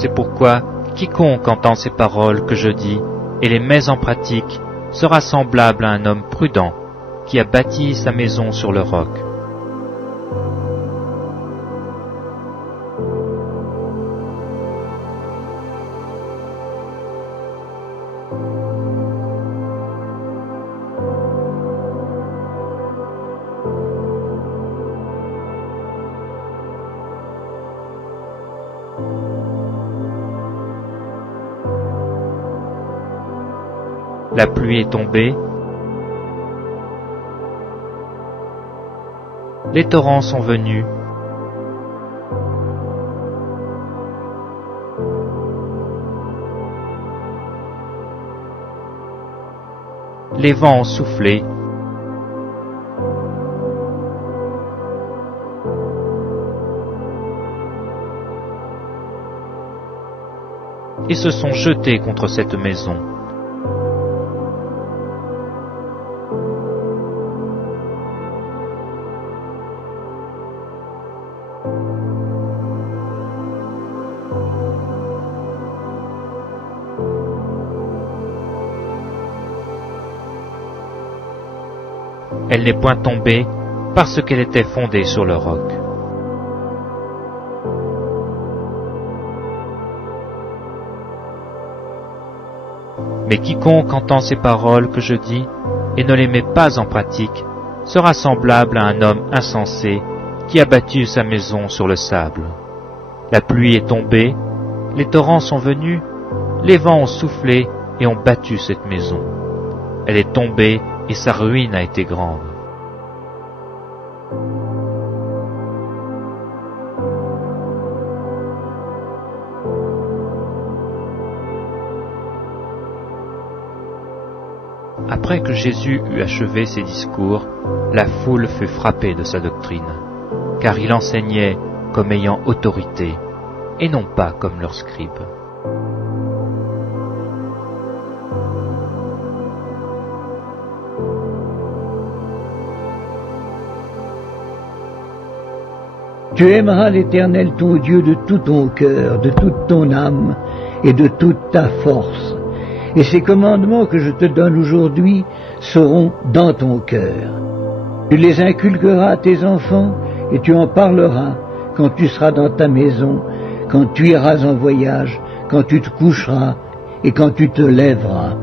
C'est pourquoi quiconque entend ces paroles que je dis et les met en pratique sera semblable à un homme prudent qui a bâti sa maison sur le roc. La pluie est tombée, les torrents sont venus, les vents ont soufflé, et se sont jetés contre cette maison. Elle n'est point tombée parce qu'elle était fondée sur le roc. Mais quiconque entend ces paroles que je dis et ne les met pas en pratique sera semblable à un homme insensé qui a bâti sa maison sur le sable. La pluie est tombée, les torrents sont venus, les vents ont soufflé et ont battu cette maison. Elle est tombée et sa ruine a été grande. Après que Jésus eut achevé ses discours, la foule fut frappée de sa doctrine, car il enseignait comme ayant autorité, et non pas comme leurs scribes. Tu aimeras l'Éternel ton Dieu de tout ton cœur, de toute ton âme et de toute ta force. Et ces commandements que je te donne aujourd'hui seront dans ton cœur. Tu les inculqueras à tes enfants et tu en parleras quand tu seras dans ta maison, quand tu iras en voyage, quand tu te coucheras et quand tu te lèveras.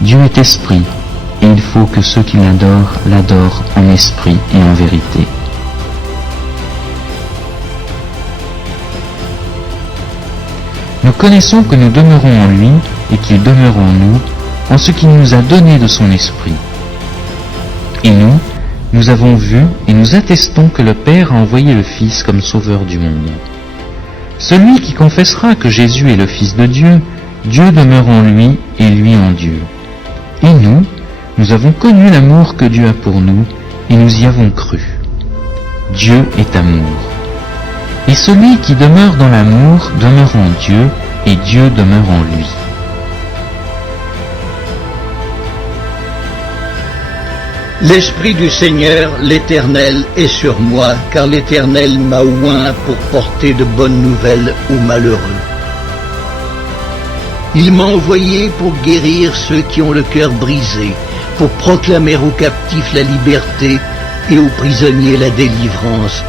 Dieu est esprit, et il faut que ceux qui l'adorent, l'adorent en esprit et en vérité. Nous connaissons que nous demeurons en lui et qu'il demeure en nous, en ce qu'il nous a donné de son esprit. Et nous avons vu et nous attestons que le Père a envoyé le Fils comme sauveur du monde. Celui qui confessera que Jésus est le Fils de Dieu, Dieu demeure en lui et lui en Dieu. Et nous avons connu l'amour que Dieu a pour nous et nous y avons cru. Dieu est amour. Et celui qui demeure dans l'amour demeure en Dieu et Dieu demeure en lui. L'Esprit du Seigneur, l'Éternel, est sur moi, car l'Éternel m'a oint pour porter de bonnes nouvelles aux malheureux. Il m'a envoyé pour guérir ceux qui ont le cœur brisé, pour proclamer aux captifs la liberté et aux prisonniers la délivrance.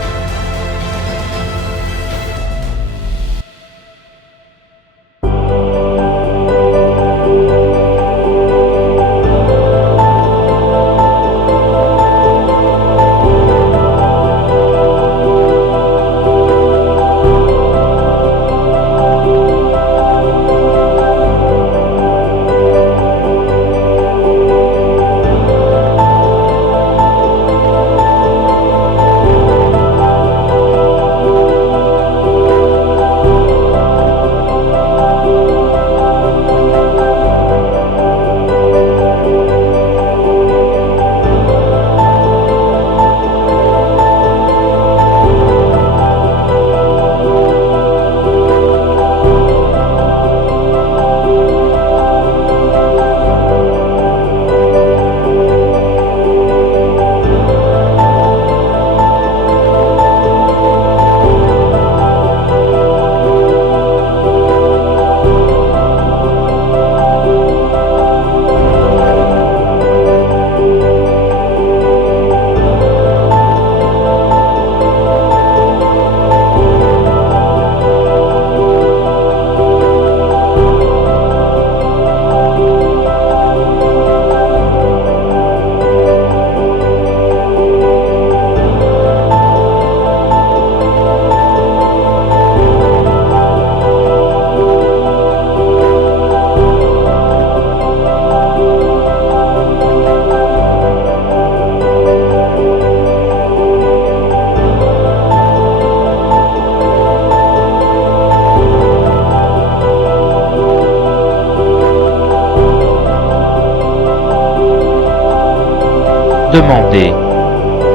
Demandez,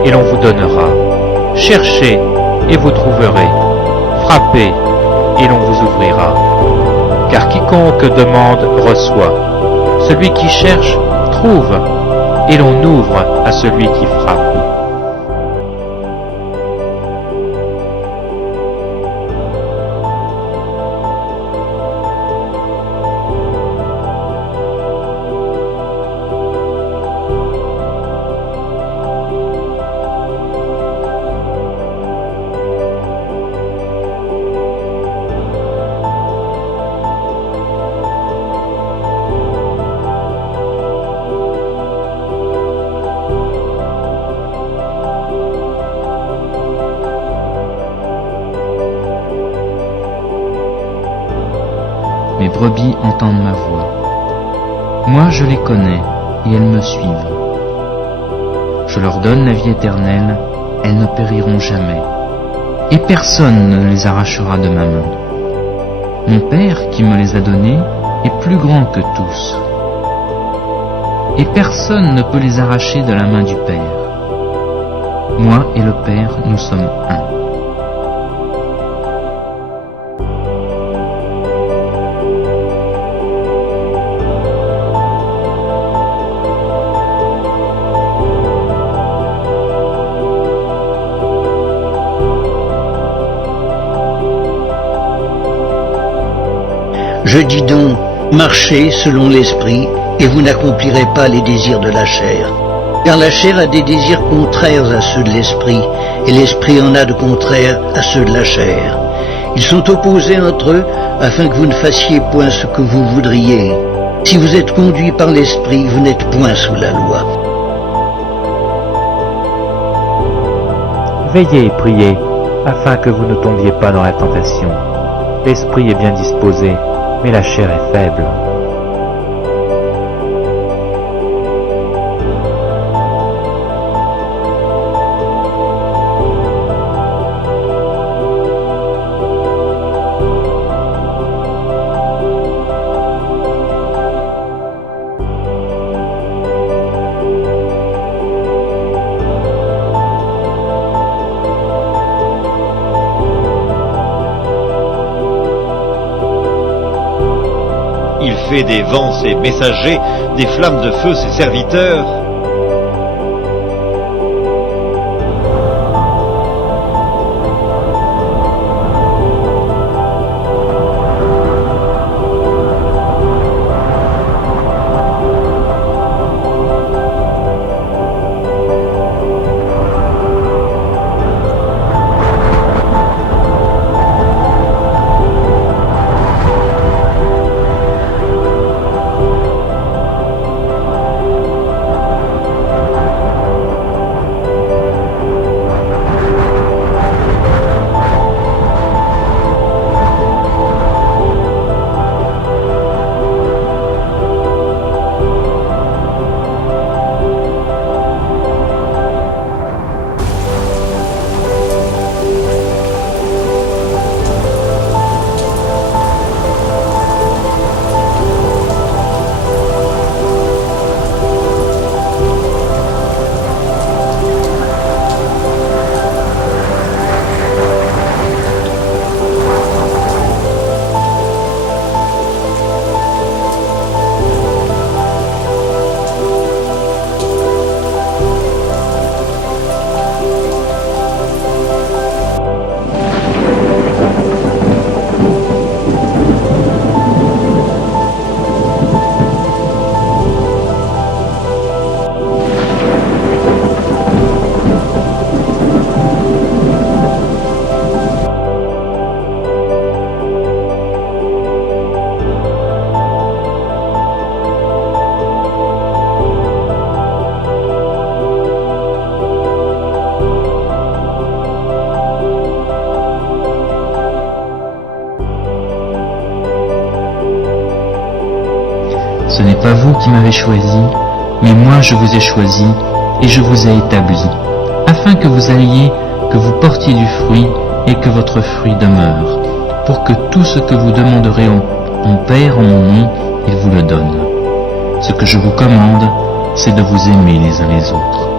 et l'on vous donnera. Cherchez, et vous trouverez. Frappez, et l'on vous ouvrira. Car quiconque demande reçoit. Celui qui cherche trouve, et l'on ouvre à celui qui frappe. Mes brebis entendent ma voix. Moi je les connais, et elles me suivent. Je leur donne la vie éternelle, elles ne périront jamais, et personne ne les arrachera de ma main. Mon Père qui me les a donnés est plus grand que tous, et personne ne peut les arracher de la main du Père. Moi et le Père, nous sommes un. Je dis donc, marchez selon l'esprit, et vous n'accomplirez pas les désirs de la chair. Car la chair a des désirs contraires à ceux de l'esprit, et l'esprit en a de contraires à ceux de la chair. Ils sont opposés entre eux, afin que vous ne fassiez point ce que vous voudriez. Si vous êtes conduit par l'Esprit, vous n'êtes point sous la loi. Veillez et priez, afin que vous ne tombiez pas dans la tentation. L'esprit est bien disposé, mais la chair est faible. Il fait des vents ses messagers, des flammes de feu ses serviteurs. Ce n'est pas vous qui m'avez choisi, mais moi je vous ai choisi et je vous ai établi, afin que vous alliez, que vous portiez du fruit et que votre fruit demeure, pour que tout ce que vous demanderez au Père en mon nom, il vous le donne. Ce que je vous commande, c'est de vous aimer les uns les autres.